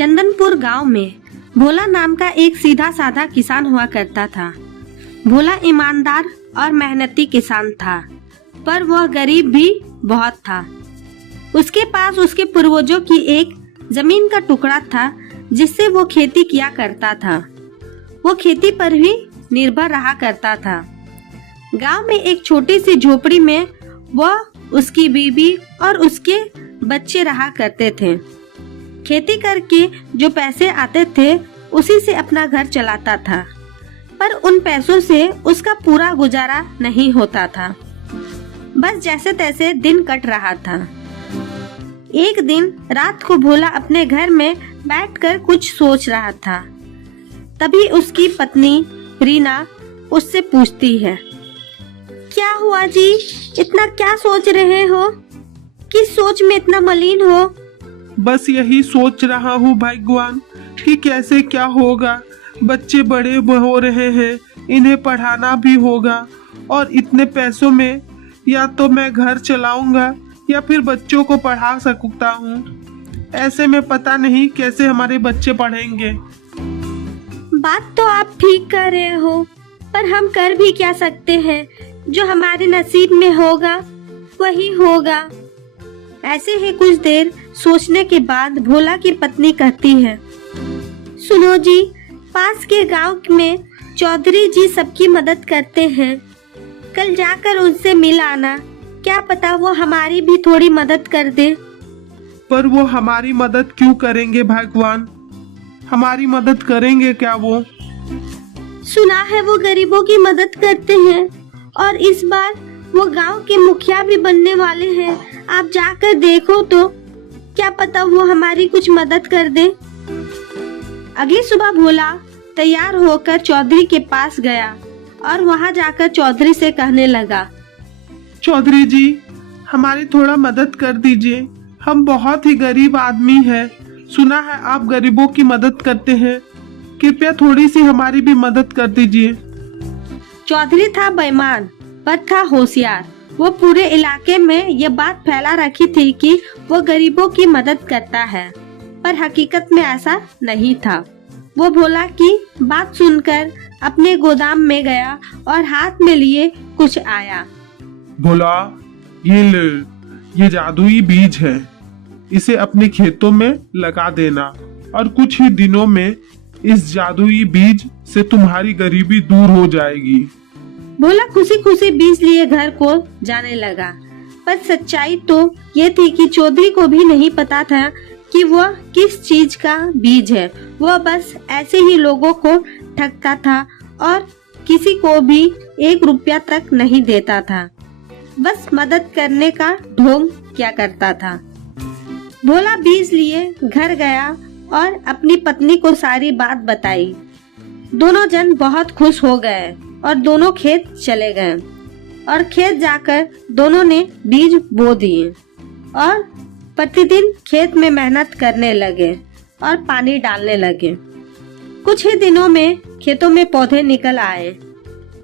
चंदनपुर गांव में भोला नाम का एक सीधा साधा किसान हुआ करता था। भोला ईमानदार और मेहनती किसान था, पर वह गरीब भी बहुत था। उसके पास उसके पूर्वजों की एक जमीन का टुकड़ा था जिससे वो खेती किया करता था। वो खेती पर ही निर्भर रहा करता था। गांव में एक छोटी सी झोपड़ी में वह, उसकी बीवी और उसके बच्चे रहा करते थे। खेती करके जो पैसे आते थे उसी से अपना घर चलाता था, पर उन पैसों से उसका पूरा गुजारा नहीं होता था। बस जैसे तैसे दिन कट रहा था। एक दिन रात को भोला अपने घर में बैठकर कुछ सोच रहा था। तभी उसकी पत्नी रीना उससे पूछती है, क्या हुआ जी, इतना क्या सोच रहे हो? किस सोच में इतना मलिन हो? बस यही सोच रहा हूँ भगवान कि कैसे क्या होगा। बच्चे बड़े हो रहे हैं, इन्हें पढ़ाना भी होगा और इतने पैसों में या तो मैं घर चलाऊंगा या फिर बच्चों को पढ़ा सकता हूँ। ऐसे में पता नहीं कैसे हमारे बच्चे पढ़ेंगे। बात तो आप ठीक कर रहे हो, पर हम कर भी क्या सकते हैं? जो हमारे नसीब में होगा वही होगा। ऐसे ही कुछ देर सोचने के बाद भोला की पत्नी कहती है, सुनो जी, पास के गांव में चौधरी जी सबकी मदद करते हैं। कल जाकर उनसे मिल आना, क्या पता वो हमारी भी थोड़ी मदद कर दे। पर वो हमारी मदद क्यों करेंगे भगवान? हमारी मदद करेंगे क्या वो? सुना है वो गरीबों की मदद करते हैं और इस बार वो गांव के मुखिया भी बनने वाले हैं। आप जाकर देखो तो क्या पता वो हमारी कुछ मदद कर दे। अगली सुबह भोला तैयार होकर चौधरी के पास गया और वहां जाकर चौधरी से कहने लगा, चौधरी जी, हमारी थोड़ा मदद कर दीजिए। हम बहुत ही गरीब आदमी हैं। सुना है आप गरीबों की मदद करते हैं। कृपया थोड़ी सी हमारी भी मदद कर दीजिए। चौधरी था बेईमान पर था होशियार। वो पूरे इलाके में ये बात फैला रखी थी कि वो गरीबों की मदद करता है, पर हकीकत में ऐसा नहीं था। वो भोला की बात सुनकर अपने गोदाम में गया और हाथ में लिए कुछ आया। भोला, ये ले, ये जादुई बीज है। इसे अपने खेतों में लगा देना और कुछ ही दिनों में इस जादुई बीज से तुम्हारी गरीबी दूर हो जाएगी। भोला खुशी खुशी बीज लिए घर को जाने लगा, पर सच्चाई तो ये थी कि चौधरी को भी नहीं पता था कि वह किस चीज का बीज है। वह बस ऐसे ही लोगों को ठगता था और किसी को भी 1 रुपया तक नहीं देता था। बस मदद करने का ढोंग क्या करता था। भोला बीज लिए घर गया और अपनी पत्नी को सारी बात बताई। दोनों जन बहुत खुश हो गए और दोनों खेत चले गए और खेत जाकर दोनों ने बीज बो दिए और प्रतिदिन खेत में मेहनत करने लगे और पानी डालने लगे। कुछ ही दिनों में खेतों में पौधे निकल आए,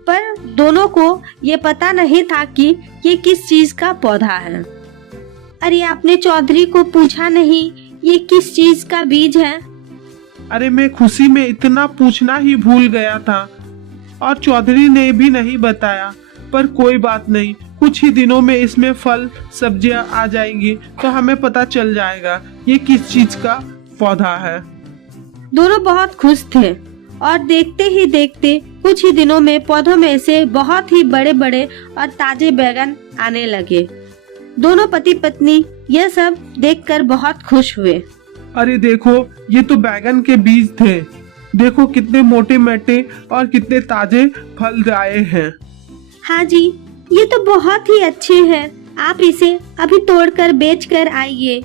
पर दोनों को ये पता नहीं था कि ये किस चीज का पौधा है। अरे, आपने चौधरी को पूछा नहीं ये किस चीज का बीज है? अरे, मैं खुशी में इतना पूछना ही भूल गया था और चौधरी ने भी नहीं बताया। पर कोई बात नहीं, कुछ ही दिनों में इसमें फल सब्जियां आ जाएंगी तो हमें पता चल जाएगा ये किस चीज का पौधा है। दोनों बहुत खुश थे और देखते ही देखते कुछ ही दिनों में पौधों में से बहुत ही बड़े बड़े और ताजे बैगन आने लगे। दोनों पति पत्नी यह सब देखकर बहुत खुश हुए। अरे देखो, ये तो बैगन के बीज थे। देखो कितने मोटे मोटे और कितने ताजे फल आए हैं। हाँ जी, ये तो बहुत ही अच्छे हैं। आप इसे अभी तोड़कर बेचकर आइए।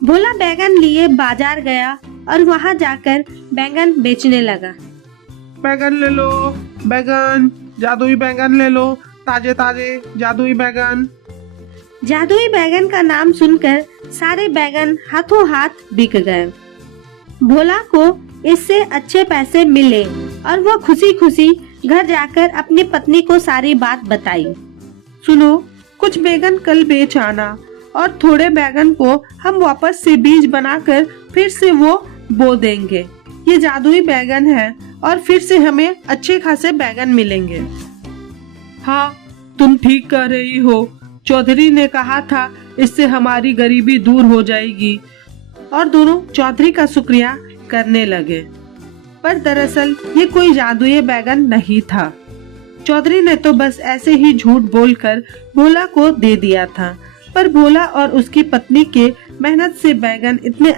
भोला बैगन लिए बाजार गया और वहाँ जाकर बैगन बेचने लगा। बैगन ले लो, बैगन, जादुई बैगन ले लो, ताजे ताजे जादुई बैगन। जादुई बैगन का नाम सुनकर सारे बैगन हाथों हाथ बिक गए। भोला को इससे अच्छे पैसे मिले और वो खुशी खुशी घर जाकर अपनी पत्नी को सारी बात बताई। सुनो, कुछ बैगन कल बेच आना और थोड़े बैगन को हम वापस से बीज बनाकर फिर से वो बो देंगे। ये जादुई बैगन है और फिर से हमें अच्छे खासे बैगन मिलेंगे। हाँ, तुम ठीक कह रही हो। चौधरी ने कहा था इससे हमारी गरीबी दूर हो जाएगी। और दोनों चौधरी का शुक्रिया करने लगे। पर दरअसल ये कोई जादुई बैगन नहीं था। चौधरी ने तो बस ऐसे ही झूठ बोलकर भोला को दे दिया था। पर भोला और उसकी पत्नी के मेहनत से बैगन इतने